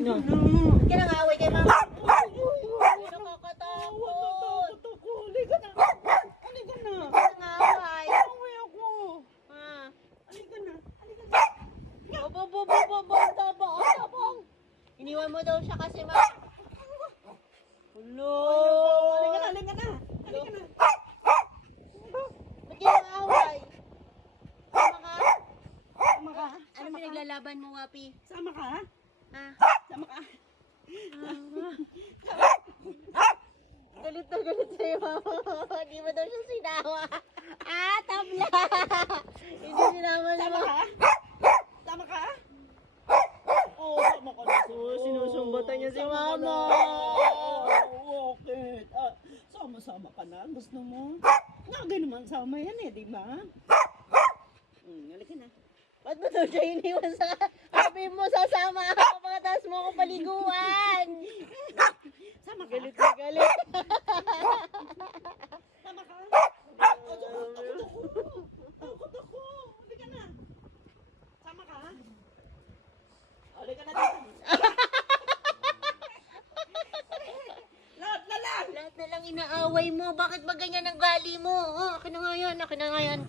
No. Ba't ka nang away kay mama? Nakakatakot. Halika na. Halika na. Ba't ka nang away? Away ako. Ha? Halika na. Halika na. Tabang. Iniwan mo daw siya kasi ma... Ulo. Halika na. Halika na. Halika na. Ba't ka nang away? Sama ka? Sama ka? Ano pinaglalaban mo, Wapi? Sama ka? Ha? Sama ka? Galit na galit sa'yo, mama. Hindi mo daw siya sinawa. Tabla! Hindi sinama ni Sama mama. ka? Sama ka? Oo, sama ka na. Sinusumbatan niya si mama. Bakit? Sama-sama ka na. Gusto mo? Nagay naman sama yan eh, di ba? Halika na. Ba't mo daw siya iniwan sa... Sabi mo, sasama ako pagkatapos mo ako paliguan. Sama ka? Galit na galit. Sama ka? Takot ako. Halika na. Sama ka? Halika na dito. Lahat na lang. Lahat na lang inaaway mo. Bakit ba ganyan ang gali mo? Akin na nga yan, akin na nga yan.